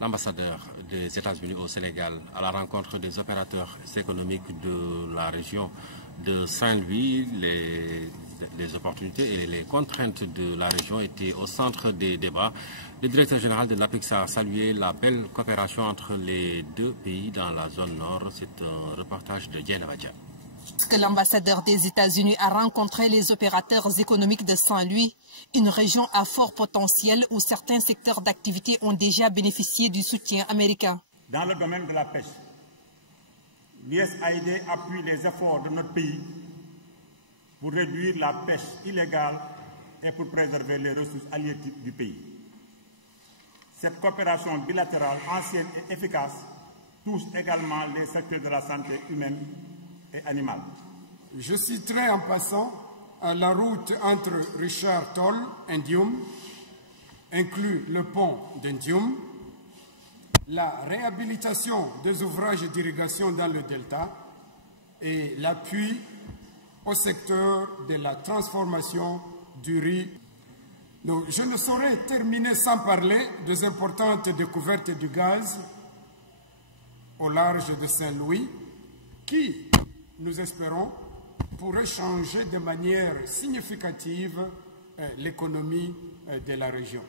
l'ambassadeur des États-Unis au Sénégal à la rencontre des opérateurs économiques de la région de Saint-Louis. Les opportunités et les contraintes de la région étaient au centre des débats. Le directeur général de l'APEXA a salué la belle coopération entre les deux pays dans la zone nord. C'est un reportage de Diana Vadja. Que l'ambassadeur des États-Unis a rencontré les opérateurs économiques de Saint-Louis, une région à fort potentiel où certains secteurs d'activité ont déjà bénéficié du soutien américain. Dans le domaine de la pêche, l'USAID appuie les efforts de notre pays pour réduire la pêche illégale et pour préserver les ressources halieutiques du pays. Cette coopération bilatérale ancienne et efficace touche également les secteurs de la santé humaine et animale. Je citerai en passant la route entre Richard Toll et Ndioum, inclut le pont de Ndioum, la réhabilitation des ouvrages d'irrigation dans le delta et l'appui au secteur de la transformation du riz. Donc, je ne saurais terminer sans parler des importantes découvertes du gaz au large de Saint-Louis qui, nous espérons, pourrait changer de manière significative l'économie de la région.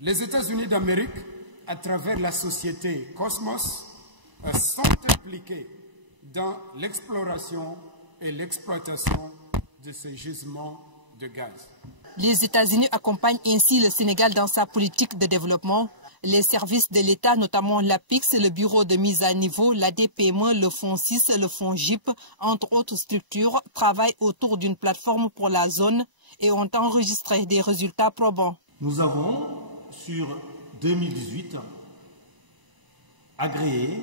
Les États-Unis d'Amérique, à travers la société Cosmos, sont impliqués dans l'exploration et l'exploitation de ces gisements de gaz. Les États-Unis accompagnent ainsi le Sénégal dans sa politique de développement. Les services de l'État, notamment l'APIX, le Bureau de mise à niveau, l'ADPME, le Fonds 6, le Fonds GIP, entre autres structures, travaillent autour d'une plateforme pour la zone et ont enregistré des résultats probants. Nous avons, sur 2018, agréé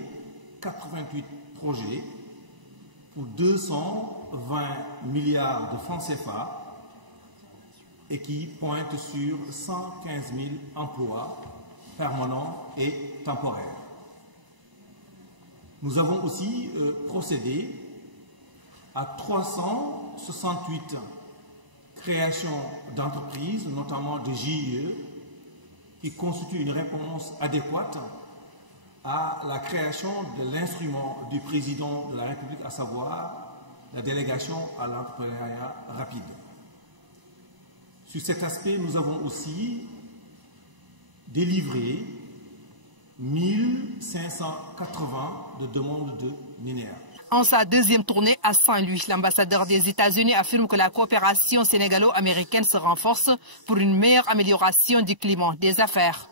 88 projets pour 220 milliards de francs CFA et qui pointent sur 115 000 emplois permanents et temporaires. Nous avons aussi procédé à 368 créations d'entreprises, notamment de GIE, qui constituent une réponse adéquate à la création de l'instrument du président de la République, à savoir la délégation à l'entrepreneuriat rapide. Sur cet aspect, nous avons aussi délivré 1580 de demandes de linéaires. En sa deuxième tournée à Saint-Louis, l'ambassadeur des États-Unis affirme que la coopération sénégalo-américaine se renforce pour une meilleure amélioration du climat des affaires.